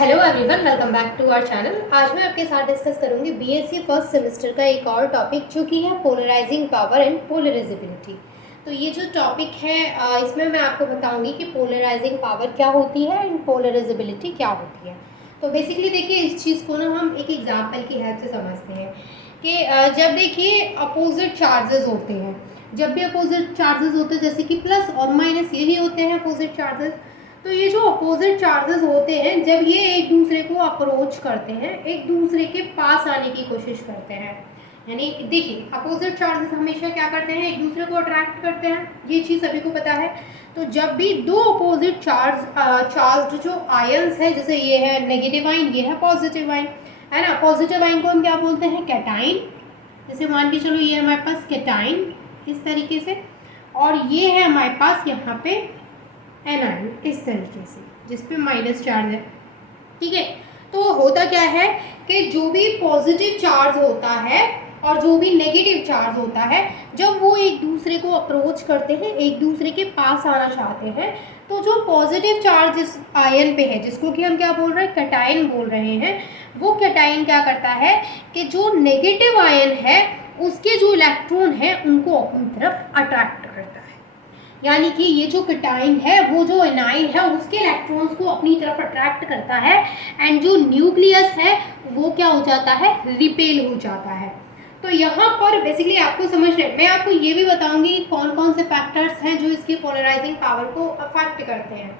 Hello everyone, welcome back to our channel. आज मैं आपके साथ डिस्कस करूंगी बीएससी फर्स्ट सेमेस्टर का एक और टॉपिक जो कि है पोलराइजिंग पावर एंड पोलराइजेबिलिटी। तो ये जो टॉपिक है इसमें मैं आपको बताऊंगी कि पोलराइजिंग पावर क्या होती है एंड पोलराइजेबिलिटी क्या होती है। तो बेसिकली देखिए, इस चीज़ को ना हम एक एग्जाम्पल की हेल्प से समझते हैं कि जब देखिए अपोजिट चार्जेस होते हैं, जब भी अपोजिट चार्जेस होते हैं जैसे कि प्लस और माइनस, ये भी होते हैं अपोजिट चार्जेस। तो ये जो अपोजिट चार्जेस होते हैं, जब ये एक दूसरे को अप्रोच करते हैं, एक दूसरे के पास आने की कोशिश करते हैं, यानी देखिए अपोजिट चार्जेस हमेशा क्या करते हैं, एक दूसरे को अट्रैक्ट करते हैं, ये चीज़ सभी को पता है। तो जब भी दो अपोजिट चार्ज जो आयंस है, जैसे ये है नेगेटिव आयन, ये है पॉजिटिव आयन, है ना। पॉजिटिव आयन को हम क्या बोलते हैं, कैटाइन। जैसे मान के चलो ये है हमारे पास कैटाइन इस तरीके से, और ये है हमारे पास यहाँ पे एनाइन इस तरीके से, जिस पे माइनस चार्ज है। ठीक है, तो होता क्या है कि जो भी पॉजिटिव चार्ज होता है और जो भी नेगेटिव चार्ज होता है, जब वो एक दूसरे को अप्रोच करते हैं, एक दूसरे के पास आना चाहते हैं, तो जो पॉजिटिव चार्ज इस आयन पे है, जिसको कि हम क्या बोल रहे हैं, कैटाइन बोल रहे हैं, वो कैटाइन क्या करता है कि जो नेगेटिव आयन है उसके जो इलेक्ट्रॉन है उनको अपनी तरफ अट्रैक्ट करता है। यानी कि ये जो कैटाइन है वो जो एनाइन है उसके इलेक्ट्रॉन्स को अपनी तरफ अट्रैक्ट करता है, एंड जो न्यूक्लियस है वो क्या हो जाता है, रिपेल हो जाता है। तो यहाँ पर बेसिकली आपको समझ रहे, मैं आपको ये भी बताऊंगी कौन कौन से फैक्टर्स हैं जो इसकी पोलराइजिंग पावर को अफेक्ट करते हैं।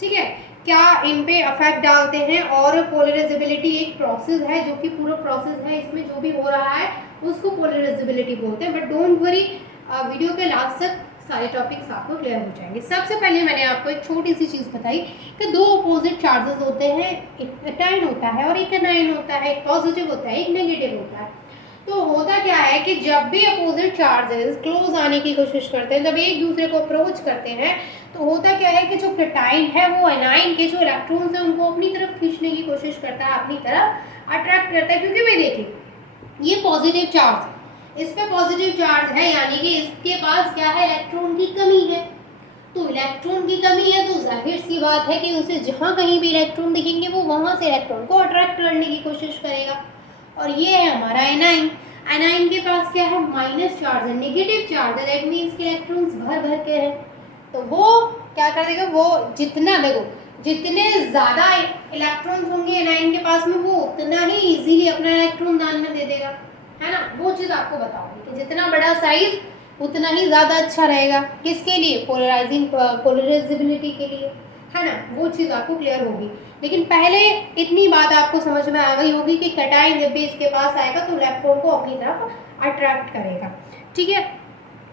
ठीक है, क्या इन पे अफेक्ट डालते हैं। और पोलराइजेबिलिटी एक प्रोसेस है, जो कि पूरा प्रोसेस है, इसमें जो भी हो रहा है उसको पोलराइजेबिलिटी बोलते हैं। बट डोंट वरी, वीडियो के लास्ट तक सारे टॉपिक्स आपको क्लियर हो जाएंगे। सबसे पहले मैंने आपको एक छोटी सी चीज़ बताई कि दो अपोजिट चार्जेस होते हैं, एक कैटाइन होता है और एक एनाइन होता है, एक पॉजिटिव होता है एक नेगेटिव होता है। तो होता क्या है कि जब भी अपोजिट चार्जेस क्लोज आने की कोशिश करते हैं, जब एक दूसरे को अप्रोच करते हैं, तो होता क्या है कि जो कैटाइन है वो एनाइन के जो इलेक्ट्रॉन्स हैं उनको अपनी तरफ खींचने की कोशिश करता है, अपनी तरफ अट्रैक्ट करता है। क्योंकि भाई देखिए ये पॉजिटिव चार्ज है, इस पे पॉजिटिव चार्ज है, यानी कि इसके पास क्या है, इलेक्ट्रॉन की कमी है। तो इलेक्ट्रॉन की कमी है तो जाहिर सी बात है कि उसे जहाँ कहीं भी इलेक्ट्रॉन दिखेंगे वो वहाँ से इलेक्ट्रॉन को अट्रैक्ट करने की कोशिश करेगा। और ये है हमारा एनाइन। एनाइन के पास क्या है, माइनस चार्ज है, नेगेटिव चार्ज है, दैट मीन्स के इलेक्ट्रॉन्स भर भर के हैं। तो वो क्या कर देगा, वो जितना देखो जितने ज़्यादा इलेक्ट्रॉन्स होंगे एनाइन के पास में, वो उतना ही इजीली अपना इलेक्ट्रॉन दान में दे देगा, है ना। वो चीज़ आपको बताऊंगी कि जितना बड़ा साइज उतना ही ज़्यादा अच्छा रहेगा, किसके लिए, पोलराइजेबिलिटी के लिए, है ना। वो चीज़ आपको क्लियर होगी। लेकिन पहले इतनी बात आपको समझ में आ गई होगी कि कैटाइन जब भी इसके पास आएगा तो इलेक्ट्रॉन को अपनी तरफ अट्रैक्ट करेगा। ठीक है,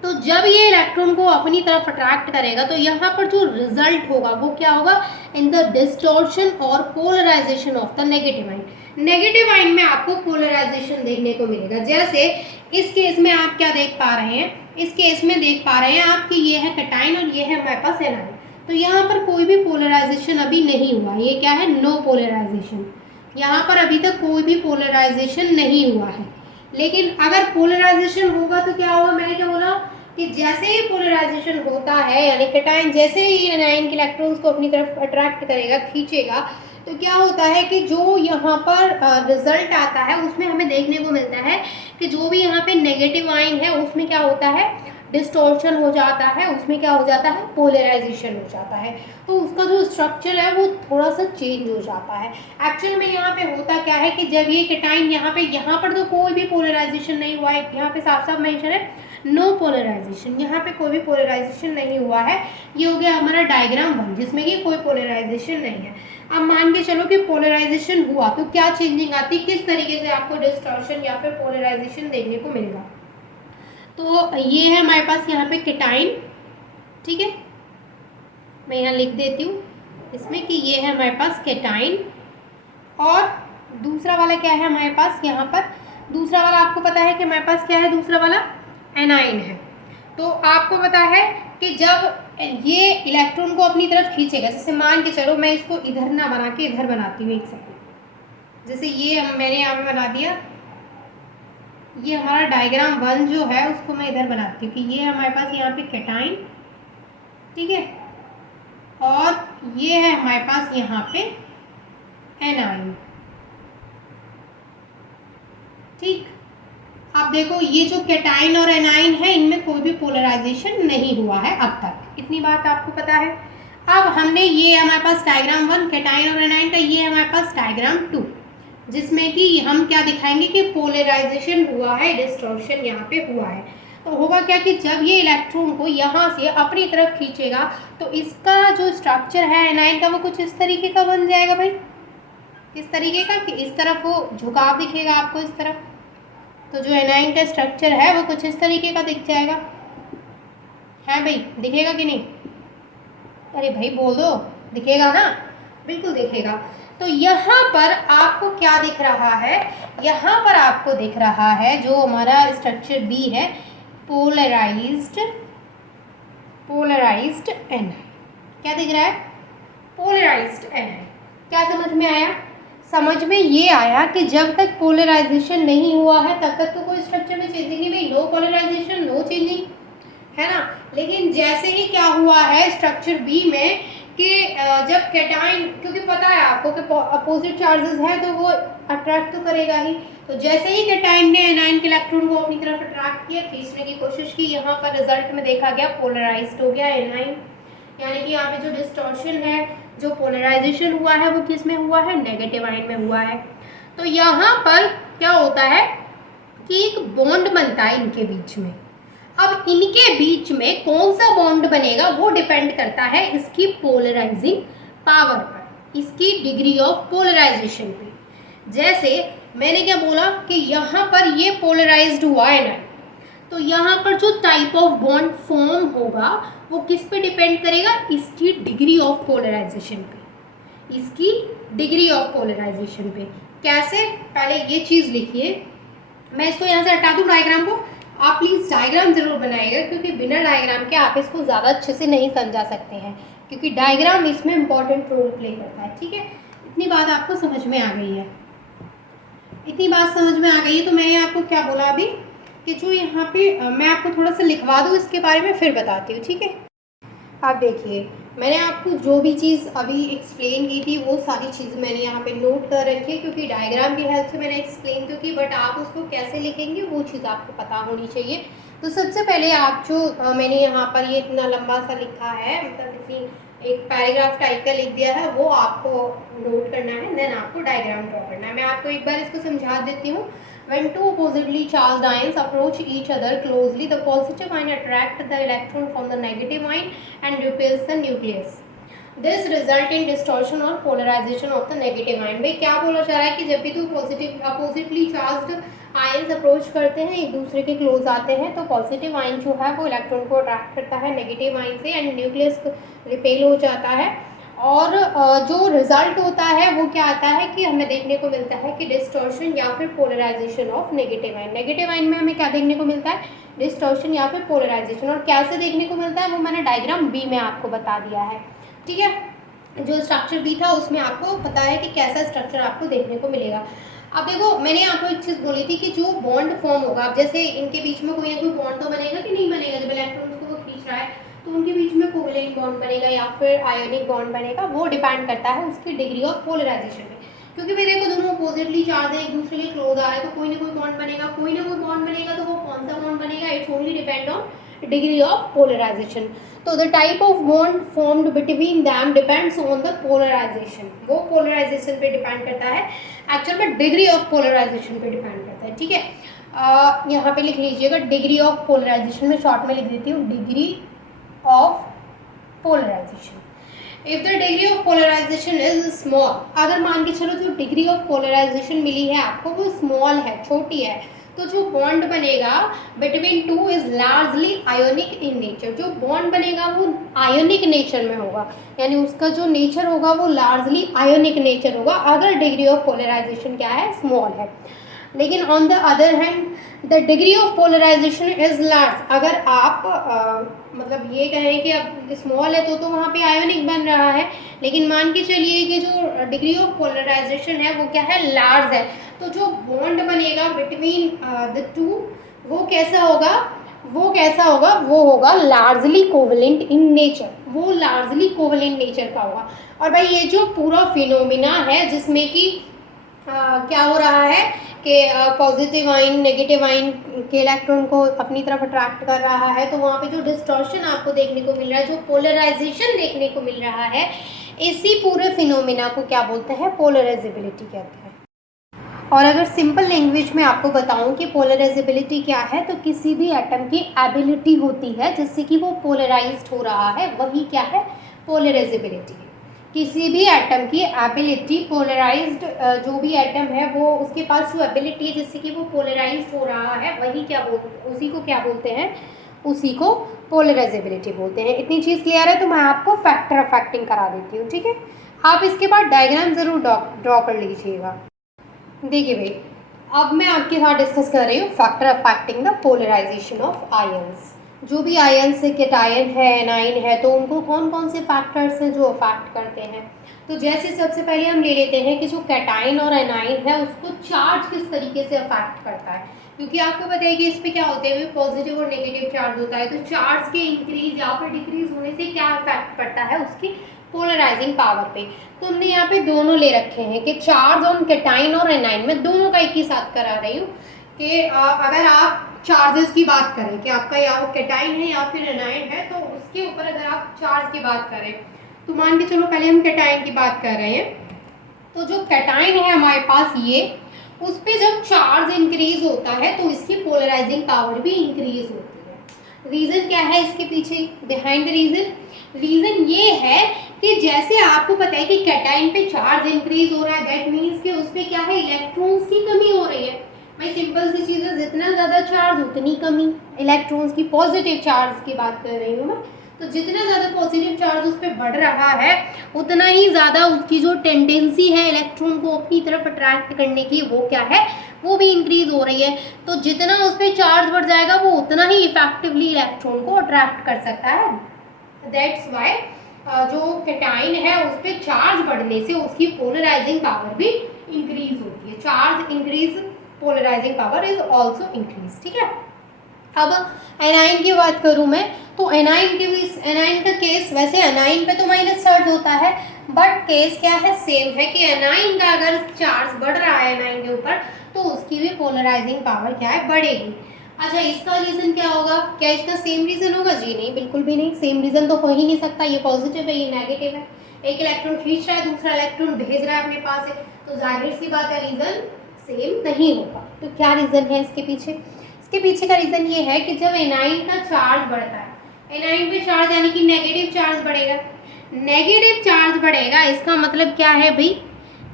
तो जब ये इलेक्ट्रॉन को अपनी तरफ अट्रैक्ट करेगा तो यहाँ पर जो रिजल्ट होगा वो क्या होगा, इन द डिस्टॉर्शन और polarization of the negative ion. Negative ion में आपको पोलराइजेशन देखने को मिलेगा। जैसे इस केस में आप क्या देख पा रहे हैं, इस केस में देख पा रहे हैं आप कि ये है कैटाइन और ये है हमारे पास एनाइन। तो यहाँ पर कोई भी पोलराइजेशन अभी नहीं हुआ, ये क्या है, नो पोलराइजेशन। यहाँ पर अभी तक कोई भी पोलराइजेशन नहीं हुआ है। लेकिन अगर पोलराइजेशन होगा तो क्या होगा, मैंने क्या बोला कि जैसे ही पोलराइजेशन होता है, यानी कैटाइन जैसे ही एनाइन के इलेक्ट्रॉन्स को अपनी तरफ अट्रैक्ट करेगा, खींचेगा, तो क्या होता है कि जो यहाँ पर रिजल्ट आता है उसमें हमें देखने को मिलता है कि जो भी यहाँ पे नेगेटिव आयन है उसमें क्या होता है, डिस्टॉर्शन हो जाता है, उसमें क्या हो जाता है, पोलराइजेशन हो जाता है। तो उसका जो स्ट्रक्चर है वो थोड़ा सा चेंज हो जाता है। एक्चुअल में यहाँ पे होता क्या है कि जब ये कैटाइन यहाँ पर तो कोई भी पोलराइजेशन नहीं हुआ है, यहाँ पे साफ साफ मेंशन है नो पोलराइजेशन, यहाँ पे कोई भी पोलराइजेशन नहीं हुआ है। ये हो गया हमारा डायग्राम 1 जिसमें कि कोई पोलराइजेशन नहीं है। अब मान के चलो कि पोलराइजेशन हुआ तो क्या चेंजिंग आती, किस तरीके से आपको डिस्टॉर्शन या फिर पोलराइजेशन देखने को मिलेगा। तो ये है हमारे पास यहाँ पे कैटाइन, ठीक है, मैं यहाँ लिख देती हूँ इसमें कि ये है हमारे पास कैटाइन, और दूसरा वाला क्या है हमारे पास, यहाँ पर दूसरा वाला आपको पता है कि हमारे पास क्या है, दूसरा वाला एनाइन है। तो आपको पता है कि जब ये इलेक्ट्रॉन को अपनी तरफ खींचेगा, जैसे मान के चलो मैं इसको इधर ना बना के इधर बनाती हूँ, एक सेकंड, जैसे ये मैंने यहाँ पे बना दिया, ये हमारा डायग्राम 1 जो है उसको मैं इधर बनाती हूँ कि ये हमारे पास यहाँ पे कैटाइन, ठीक है, और ये है हमारे पास यहाँ पे एनाइन। ठीक, अब देखो ये जो कैटाइन और एनाइन है इनमें कोई भी पोलराइजेशन नहीं हुआ है अब तक, इतनी बात आपको पता है। अब हमने ये हमारे पास डायग्राम 1 कैटाइन और एनाइन का, ये हमारे पास डायग्राम 2 जिसमें कि हम क्या दिखाएंगे कि पोलराइजेशन हुआ है, डिस्टॉर्शन यहाँ पे हुआ है। तो होगा क्या कि जब ये इलेक्ट्रॉन को यहाँ से अपनी तरफ खींचेगा तो इसका जो स्ट्रक्चर है एनाइन का वो कुछ इस तरीके का बन जाएगा भाई। किस तरीके का कि इस तरफ वो झुकाव दिखेगा आपको इस तरफ, तो जो एनाइन का स्ट्रक्चर है वो कुछ इस तरीके का दिख जाएगा, है भाई, दिखेगा कि नहीं? अरे भाई बोल दो, दिखेगा ना? बिल्कुल दिखेगा। तो यहाँ पर आपको क्या दिख रहा है? यहाँ पर आपको दिख रहा है जो हमारा स्ट्रक्चर बी है, पोलराइज्ड एनाइन। क्या दिख रहा है? Polarized anion. क्या समझ में आया? समझ में ये आया कि जब तक पोलराइजेशन नहीं हुआ है तब तक तो कोई स्ट्रक्चर में चेंजिंग नहीं भाई, नो पोलराइजेशन नो चेंजिंग, है ना। लेकिन जैसे ही क्या हुआ है स्ट्रक्चर बी में कि जब कैटाइन, क्योंकि पता है आपको कि अपोजिट चार्जेस है तो वो अट्रैक्ट तो करेगा ही, तो जैसे ही कैटाइन ने एनाइन के इलेक्ट्रॉन को अपनी तरफ अट्रैक्ट किया, खींचने की कोशिश की, यहाँ पर रिजल्ट में देखा गया पोलराइज्ड हो गया एनाइन, यानी कि यहाँ पे जो डिस्टॉर्शन है, जो पोलराइजेशन हुआ है वो किस में हुआ है? नेगेटिव आयन में हुआ है। तो यहाँ पर क्या होता है कि एक बॉन्ड बनता है इनके बीच में। अब इनके बीच में कौन सा बॉन्ड बनेगा वो डिपेंड करता है इसकी पोलराइजिंग पावर पर, इसकी डिग्री ऑफ पोलराइजेशन पे। जैसे मैंने क्या बोला कि यहाँ पर ये पोलराइज्ड हुआ है ना, तो यहाँ पर जो टाइप ऑफ बॉन्ड फॉर्म होगा वो किस पे डिपेंड करेगा? इसकी डिग्री ऑफ पोलराइजेशन पे, इसकी डिग्री ऑफ पोलराइजेशन पे। कैसे? पहले ये चीज़ लिखिए, मैं इसको यहाँ से हटा दूँ डायग्राम को, आप प्लीज़ डायग्राम जरूर बनाइएगा क्योंकि बिना डायग्राम के आप इसको ज़्यादा अच्छे से नहीं समझा सकते हैं, क्योंकि डायग्राम इसमें इंपॉर्टेंट रोल प्ले करता है। ठीक है, इतनी बात आपको समझ में आ गई है, इतनी बात समझ में आ गई है। तो मैंने आपको क्या बोला अभी कि जो यहाँ पे मैं आपको थोड़ा सा लिखवा दूँ इसके बारे में, फिर बताती हूँ। ठीक है, आप देखिए मैंने आपको जो भी चीज़ अभी एक्सप्लेन की थी वो सारी चीज़ मैंने यहाँ पे नोट कर रखी है, क्योंकि डायग्राम की हेल्प से मैंने एक्सप्लेन तो की, बट आप उसको कैसे लिखेंगे वो चीज़ आपको पता होनी चाहिए। तो सबसे पहले आप जो मैंने यहाँ पर ये इतना लंबा सा लिखा है, मतलब इतनी एक पैराग्राफ टाइप का लिख दिया है, वो आपको नोट करना है, देन आपको डायग्राम ड्रॉ करना है। मैं आपको एक बार इसको समझा देती हूँ। When two oppositely charged ions approach each other closely, the positive ion attracts the electron from the negative ion and repels the nucleus. This result in distortion or polarization of the negative ion. भाई क्या बोला जा रहा है कि जब भी तो positive oppositely charged ions approach करते हैं, एक दूसरे के क्लोज आते हैं, तो पॉजिटिव आयन जो है वो इलेक्ट्रॉन को अट्रैक्ट करता है नेगेटिव आयन से एंड न्यूक्लियस रिपेल हो जाता है। और जो रिजल्ट होता है वो क्या आता है कि हमें देखने को मिलता है कि डिस्टॉर्शन या फिर polarization of negative ion. Negative ion में हमें क्या देखने को मिलता है? डिस्टॉर्शन या फिर पोलराइजेशन। और कैसे देखने को मिलता है वो मैंने डायग्राम बी में आपको बता दिया है। ठीक है, जो स्ट्रक्चर बी था उसमें आपको पता है कि कैसा स्ट्रक्चर आपको देखने को मिलेगा। अब देखो मैंने आपको एक चीज़ बोली थी कि जो बॉन्ड फॉर्म होगा, अब जैसे इनके बीच में कोई ना कोई बॉन्ड तो बनेगा कि नहीं बनेगा, जब इलेक्ट्रॉन को वो खींच रहा है तो उनके बीच में कोवेलेंट बॉन्ड बनेगा या फिर आयोनिक बॉन्ड बनेगा, वो डिपेंड करता है उसकी डिग्री ऑफ पोलराइजेशन पे। क्योंकि भाई देखो दोनों अपोजिटली चार्ज है, एक दूसरे के क्लोज आ रहे हैं, तो कोई ना कोई बॉन्ड बनेगा, कोई ना कोई बॉन्ड बनेगा, तो वो कौन सा बॉन्ड बनेगा? It's only depend on degree of polarization. तो the type of bond formed between them depends on the polarization, वो पोलराइजेशन पे डिपेंड करता है, एक्चुअल में डिग्री ऑफ पोलराइजेशन पे डिपेंड करता है। ठीक है, यहाँ पे लिख लीजिएगा डिग्री ऑफ पोलराइजेशन, में शॉर्ट में लिख देती हूँ degree of polarization. If the degree of polarization is small, अगर मान के चलो जो डिग्री ऑफ पोलराइजेशन मिली है आपको वो स्मॉल है, छोटी है, तो जो बॉन्ड बनेगा between two is largely ionic in nature, जो बॉन्ड बनेगा वो आयोनिक नेचर में होगा, यानी उसका जो नेचर होगा वो लार्जली आयोनिक नेचर होगा अगर डिग्री ऑफ पोलराइजेशन क्या है? स्मॉल है। लेकिन on the other hand the degree of polarization is large, अगर आप मतलब ये कहें कि अब स्मॉल है तो वहाँ पे आयोनिक बन रहा है, लेकिन मान के चलिए कि जो डिग्री ऑफ पोलराइजेशन है वो क्या है? लार्ज है, तो जो बॉन्ड बनेगा बिटवीन द टू वो कैसा होगा? वो कैसा होगा, वो होगा लार्जली कोवलेंट इन नेचर, वो लार्जली कोवलेंट नेचर का होगा। और भाई ये जो पूरा फिनोमिना है जिसमें कि क्या हो रहा है कि पॉजिटिव आयन नेगेटिव आयन के इलेक्ट्रॉन को अपनी तरफ अट्रैक्ट कर रहा है, तो वहाँ पे जो डिस्टॉर्शन आपको देखने को मिल रहा है, जो पोलराइजेशन देखने को मिल रहा है, इसी पूरे फिनोमिना को क्या बोलते हैं, पोलराइजेबिलिटी कहते हैं। और अगर सिंपल लैंग्वेज में आपको बताऊं कि पोलराइजेबिलिटी क्या है, तो किसी भी एटम की एबिलिटी होती है जिससे कि वो पोलराइज्ड हो रहा है, वही क्या है, पोलराइजेबिलिटी है। किसी भी एटम की एबिलिटी पोलराइज्ड, जो भी एटम है वो उसके पास जो एबिलिटी है जिससे कि वो पोलराइज्ड हो रहा है, वही क्या बोलते, उसी को क्या बोलते हैं, उसी को पोलराइजेबिलिटी बोलते हैं। इतनी चीज़ क्लियर है, तो मैं आपको फैक्टर अफेक्टिंग करा देती हूँ, ठीक है। आप इसके बाद डायग्राम ज़रूर ड्रॉ कर लीजिएगा। देखिए भाई, अब मैं आपके साथ डिस्कस कर रही हूँ factor affecting the polarization of ions. जो भी आयंस है, कैटायन है, एनाइन है, तो उनको कौन कौन से फैक्टर्स हैं जो अफेक्ट करते हैं। तो जैसे सबसे पहले हम ले लेते हैं कि जो कैटायन और एनाइन है उसको चार्ज किस तरीके से अफेक्ट करता है, क्योंकि आपको पता है कि इस पर क्या होते हैं, पॉजिटिव और नेगेटिव चार्ज होता है। तो चार्ज के इंक्रीज या फिर डिक्रीज होने से क्या इफेक्ट पड़ता है, उसकी पोलराइजिंग पावर पे। तो हमने यहाँ पे दोनों ले रखे हैं कि चार्ज ऑन कैटाइन और एनाइन, में दोनों का एक ही साथ करा रही हूँ कि अगर आप चार्जेस की बात करें कि आपका या वो कैटाइन है या फिर एनाइन है, तो उसके ऊपर अगर आप चार्ज की बात करें, तो मान के चलो पहले हम कैटाइन की बात कर रहे हैं। तो जो कैटाइन है हमारे पास ये, उस पर जब चार्ज इंक्रीज होता है तो इसकी पोलराइजिंग पावर भी इंक्रीज होती है। रीज़न क्या है इसके पीछे, बिहाइंड द रीज़न ये है कि जैसे आपको पता है कि कैटाइन पे चार्ज इंक्रीज हो रहा है, दैट मीन्स कि उस पर क्या है, इलेक्ट्रॉन्स की कमी हो रही है। भाई सिंपल सी चीज़ है, जितना ज़्यादा चार्ज उतनी कमी इलेक्ट्रॉन्स की, पॉजिटिव चार्ज की बात कर रही हूँ मैं। तो जितना ज़्यादा पॉजिटिव चार्ज उस पर बढ़ रहा है, उतना ही ज़्यादा उसकी जो टेंडेंसी है इलेक्ट्रॉन को अपनी तरफ अट्रैक्ट करने की, वो क्या है, वो भी इंक्रीज हो रही है। तो जितना उस पर चार्ज बढ़ जाएगा वो उतना ही इफेक्टिवली इलेक्ट्रॉन को अट्रैक्ट कर सकता है। दैट्स वाई जो कैटाइन है उस पर चार्ज बढ़ने से उसकी पोलराइजिंग पावर भी इंक्रीज होती है। Charge increase, polarizing power is also increase, ठीक है। अब एनाइन की बात करूं मैं, तो एनाइन का केस, वैसे एनाइन पे तो माइनस चार्ज होता है, बट केस क्या है, सेम है कि एनाइन का अगर चार्ज बढ़ रहा है एनाइन के ऊपर, तो उसकी भी पोलराइजिंग पावर क्या है, बढ़ेगी। अच्छा, इसका रीज़न क्या होगा, क्या इसका सेम रीज़न होगा, जी नहीं, बिल्कुल भी नहीं। सेम रीज़न तो हो ही नहीं सकता, ये पॉजिटिव है ये नेगेटिव है, एक इलेक्ट्रॉन खींच रहा है दूसरा इलेक्ट्रॉन भेज रहा है अपने पास है, तो जाहिर सी बात है रीज़न सेम नहीं होगा। तो क्या रीज़न है इसके पीछे, इसके पीछे का रीज़न ये है कि जब एनाइन का चार्ज बढ़ता है, एनाइन पे चार्ज यानी कि नेगेटिव चार्ज बढ़ेगा, नेगेटिव चार्ज बढ़ेगा, इसका मतलब क्या है भाई,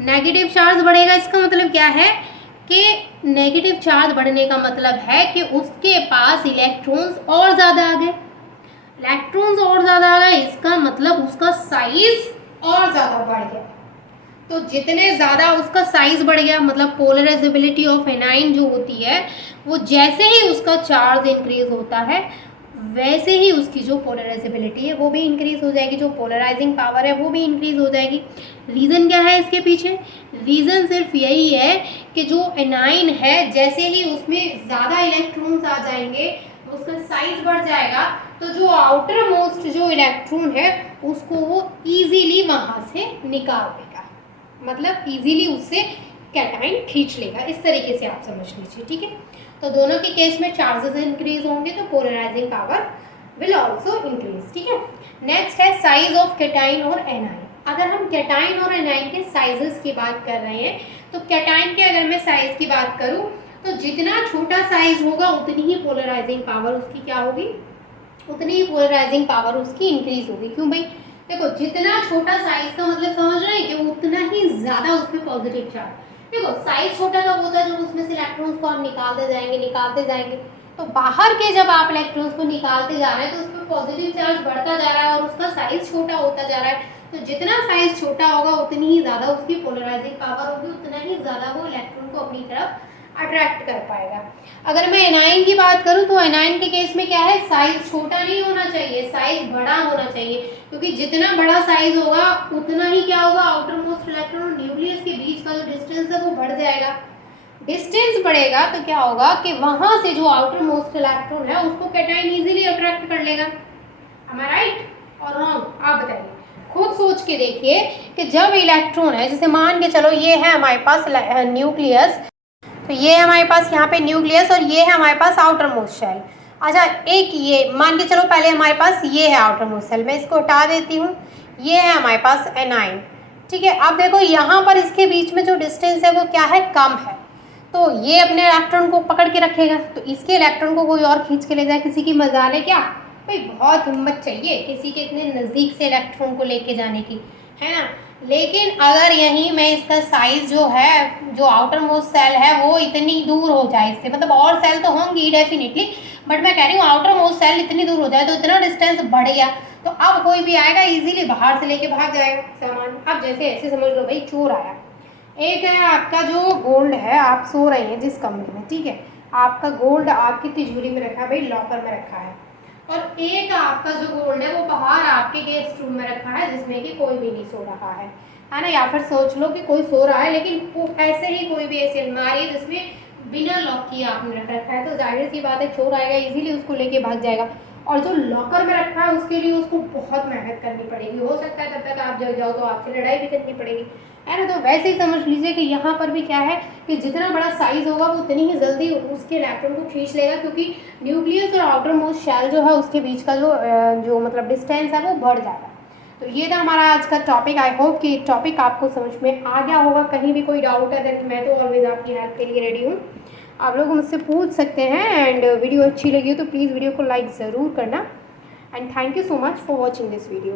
नेगेटिव चार्ज बढ़ेगा इसका मतलब क्या है कि नेगेटिव चार्ज बढ़ने का मतलब है कि उसके पास इलेक्ट्रॉन्स और ज़्यादा आ गए, इलेक्ट्रॉन्स और ज़्यादा आ गए, इसका मतलब उसका साइज और ज़्यादा बढ़ गया। तो जितने ज़्यादा उसका साइज बढ़ गया, मतलब पोलराइजेबिलिटी ऑफ एनाइन जो होती है, वो जैसे ही उसका चार्ज इंक्रीज होता है वैसे ही उसकी जो पोलराइजेबिलिटी है वो भी इंक्रीज हो जाएगी, जो पोलराइजिंग पावर है वो भी इंक्रीज हो जाएगी। रीज़न क्या है इसके पीछे, रीज़न सिर्फ यही है कि जो एनाइन है जैसे ही उसमें ज़्यादा इलेक्ट्रॉन्स आ जाएंगे, उसका साइज बढ़ जाएगा, तो जो आउटर मोस्ट जो इलेक्ट्रॉन है उसको वो ईजीली वहाँ से निकाल देगा, मतलब ईजीली उससे कैटाइन खींच लेगा। इस तरीके से आप समझ लीजिए, ठीक है। तो दोनों के केस में चार्जेस इंक्रीज होंगे तो polarizing power will also increase, ठीक है। नेक्स्ट है साइज ऑफ कैटाइन और एनाइन। अगर हम कैटाइन और एनाइन के साइजेस की बात कर रहे हैं, तो कैटाइन के अगर मैं साइज की बात करूं, तो जितना छोटा साइज होगा उतनी ही पोलराइजिंग पावर उसकी क्या होगी, उतनी ही पोलराइजिंग पावर उसकी इंक्रीज होगी। क्यों भाई, देखो जितना छोटा साइज का मतलब समझ रहे हैं कि उतना ही ज़्यादा उसमें पॉजिटिव चार्ज। देखो साइज छोटा कब होता है, जब उसमें से इलेक्ट्रॉन्स को आप निकालते जाएंगे, तो बाहर के जब आप इलेक्ट्रॉन्स को निकालते जा रहे हैं तो उसमें पॉजिटिव चार्ज बढ़ता जा रहा है और उसका साइज छोटा होता जा रहा है। तो जितना साइज छोटा होगा उतनी ही ज़्यादा उसकी पोलराइजिंग पावर होगी, उतना ही ज़्यादा वो इलेक्ट्रॉन को अपनी तरफ अट्रैक्ट कर पाएगा। अगर मैं एनाइन की बात करूं, तो एनाइन के केस में क्या है, साइज छोटा नहीं होना चाहिए, साइज बड़ा होना चाहिए, क्योंकि जितना बड़ा साइज होगा उतना ही क्या होगा, आउटर मोस्ट इलेक्ट्रॉन और न्यूक्लियस के बीच का जो डिस्टेंस है वो बढ़ जाएगा। डिस्टेंस बढ़ेगा तो क्या होगा कि वहाँ से जो आउटर मोस्ट इलेक्ट्रॉन है उसको कैटायन इजीली अट्रैक्ट कर लेगा। Am I right और रॉन्ग? आप बताइए, खुद सोच के देखिए कि जब इलेक्ट्रॉन है, जैसे मान के चलो ये है हमारे पास न्यूक्लियस, तो ये है हमारे पास यहाँ पे न्यूक्लियस और ये है हमारे पास आउटर मोस्ट शेल। अच्छा, एक ये मान के चलो पहले हमारे पास ये है आउटर मोस्ट शेल, मैं इसको हटा देती हूँ, ये है हमारे पास एनाइन। ठीक है, अब देखो यहाँ पर इसके बीच में जो डिस्टेंस है वो क्या है, कम है, तो ये अपने इलेक्ट्रॉन को पकड़ के रखेगा, तो इसके इलेक्ट्रॉन को कोई और खींच के ले जाए, किसी की मजाल है क्या भाई? बहुत हिम्मत चाहिए किसी के इतने नज़दीक से इलेक्ट्रॉन को लेके जाने की, है ना। लेकिन अगर यहीं मैं इसका साइज जो है, जो आउटर मोस्ट सेल है वो इतनी दूर हो जाए इससे, मतलब और सेल तो होंगी डेफिनेटली, बट मैं कह रही हूँ आउटर मोस्ट सेल इतनी दूर हो जाए तो इतना डिस्टेंस बढ़ गया, तो अब कोई भी आएगा इजीली बाहर से लेके भाग जाएगा सामान। अब जैसे ऐसे समझ लो भाई, चोर आया, एक है आपका जो गोल्ड है, आप सो रहे हैं जिस कमरे में, ठीक है, आपका गोल्ड आपकी तिजोरी में रखा है भाई, लॉकर में रखा है, और एक आपका जो गोल्ड है वो बाहर आपके गेस्ट रूम में रखा है जिसमें कि कोई भी नहीं सो रहा है ना। या फिर सोच लो कि कोई सो रहा है लेकिन वो ऐसे ही कोई भी ऐसी अलमारी है जिसमें बिना लॉक किए आपने रख रखा है, तो जाहिर सी बात है चोर आएगा इजीली उसको लेके भाग जाएगा। और जो लॉकर में रखा है उसके लिए उसको बहुत मेहनत करनी पड़ेगी, हो सकता है तब तक आप जल जाओ तो आपसे लड़ाई भी करनी पड़ेगी, है ना। तो वैसे ही समझ लीजिए कि यहाँ पर भी क्या है कि जितना बड़ा साइज होगा वो उतनी ही जल्दी उसके इलेक्ट्रॉन को खींच लेगा, क्योंकि न्यूक्लियस और आउटर मोस्ट शेल जो है उसके बीच का जो मतलब डिस्टेंस है वो बढ़ जाएगा। तो ये था हमारा आज का टॉपिक। आई होप कि टॉपिक आपको समझ में आ गया होगा। कहीं भी कोई डाउट है तो मैं तो ऑलवेज आपकी हेल्प के लिए रेडी हूँ, आप लोग मुझसे पूछ सकते हैं। एंड वीडियो अच्छी लगी हो तो प्लीज़ वीडियो को लाइक ज़रूर करना। And thank you so much for watching this video.